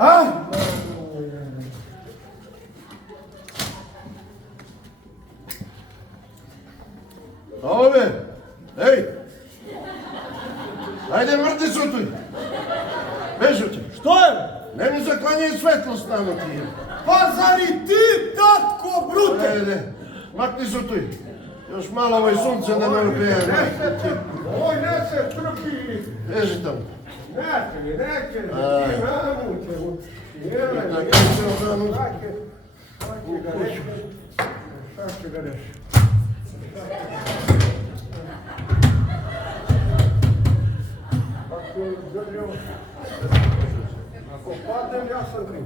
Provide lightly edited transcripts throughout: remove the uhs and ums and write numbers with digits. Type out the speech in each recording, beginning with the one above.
A? Ove, ej! Ajde, mrdi sutuj! Beži ti! Što je? Ne mi zaklanjaj svetlost na noći. Pa zar i ti, tatko, brute? Ajde, makni sutuj. Još malo ovaj sunce da me ugrije. Oj, ne se trpi. Beži tamo. Neće, namuće mu. Tako će obranu. Šta će ga reći? Ako padnem, ja sam kriv.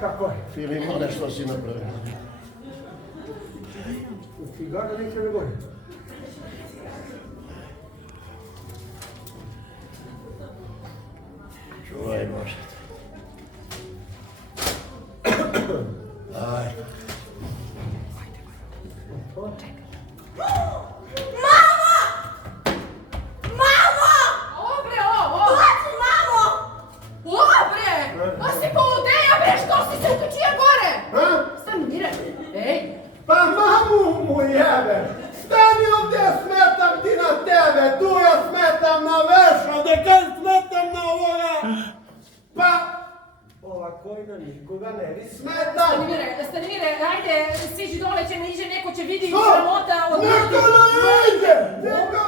Tako je. Filimone, što si napravio? U cigara niče ne gori. Čuvaj, Bože. Aj. Mama! Mama! Obre, ovo! Dođi, mamo! Obre! A si poludeja, bre, što si se uključio gore? Stani, mire. Ej! Pa mamu mu jebe! Stani ovdje, smetam ti na tebe, tu ja smetam na veša, dekad smetam na ovoga! Pa... Ova kojna nikoga ne bi smetam! Stani, mire, ajde, siđi dole, će mi iđe, neko će vidi Što? sramota od... Neko ne ide! Neko...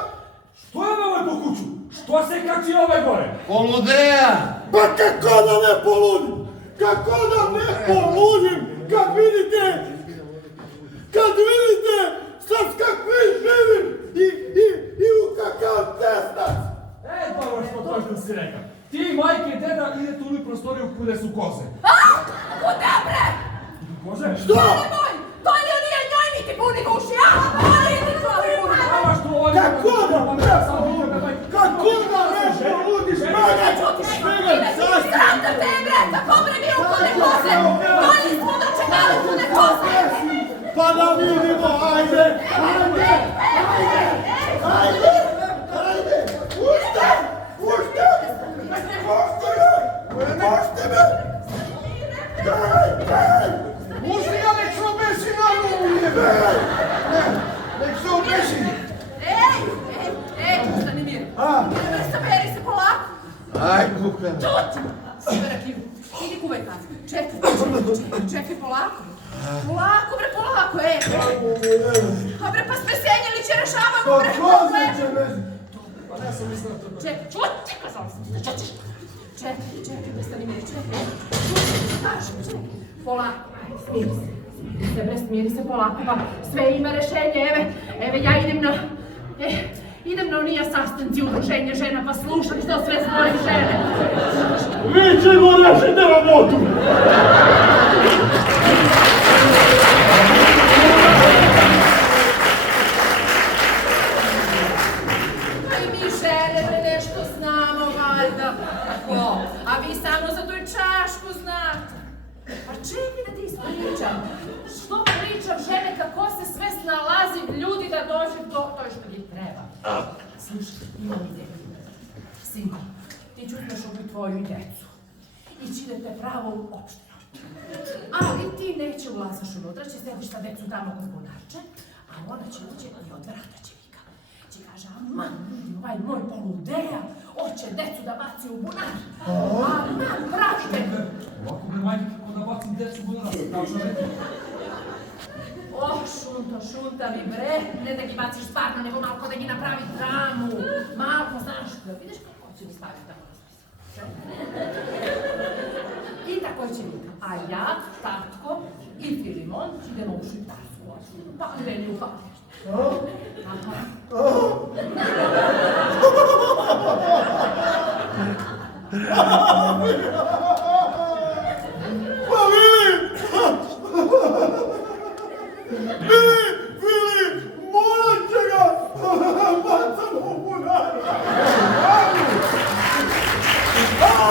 Što je ovo po kuću? Što se kači ove gore? Poludeja! Pa kako da ne poludim? Kako da ne poludim? Kad vidite sad s kakvim živim i u kakav testac! Dobro što to što si rekao. Ti, majke i deda, idete u prostoriju kude su koze. Kuda, bre? Koze? Što? Moj, to li nije njoj niti puni guši, a? Ali ti tvoj puni. Ovo što ovo... Kako da ne poludim? Kako da ne poludiš? Mene ćutiš! Sram da te, bre, da pobre mi u pune koze. Bolji smo dočekali pune koze. Pa da vidimo, ajde! Pušti me! Pušti ga, nek se obesi na nulje! Nek se obesi! Ej, stani mir. Mire, saberi se polako. Aj, kuka. Čuti! Sibera kivu. Idi kuvaj kafu. Čekaj, polako. Polako, bre, polako, A bre, pa spesenje li će rešavamo, bre, problem. Pa ne sam mislila to. Čekaj, čuti, kazala sam. Čekaj, bre, stani mir, čekaj. Čekaj. Polako, smiri se. Bre, smiri se polako, pa sve ima rešenje, eve, ja idem na onija sastanci udruženja žena, pa slušam što sve zbori žene. Vi ćemo rešiti rabotu! Pa i mi žene, bre, nešto znamo, valjda. A vi samo za toj čašku znate. Pa čekaj da ti ispričam. Što pričam žene kako se sve snalazi ljudi da dođe do to što ti treba. Slušaj, imam ideju. Sinko, ti ću uzmeš ovu tvoju djecu. Ići idete pravo u opštinu. Ali ti neće ulazaš unutra, će sediš sa decu tamo kod bunarče, a ona će uđe i od vrata će vika. Će kaže, aman, vidi ovaj moj poludeja, hoće decu da baci u bunar. Aman, brate! Ovako bi majke kako da bacim decu bunara, kao što rekao. Šunta mi bre, ne da gi baciš stvarno, nego malo da gi napravi dramu. Malo, znaš, da vidiš kako će mi staviti tamo raspisa. I tako će vika. A ja, tatko i Filimon idemo u šiptarsku. Pa meni u palješću. Aha.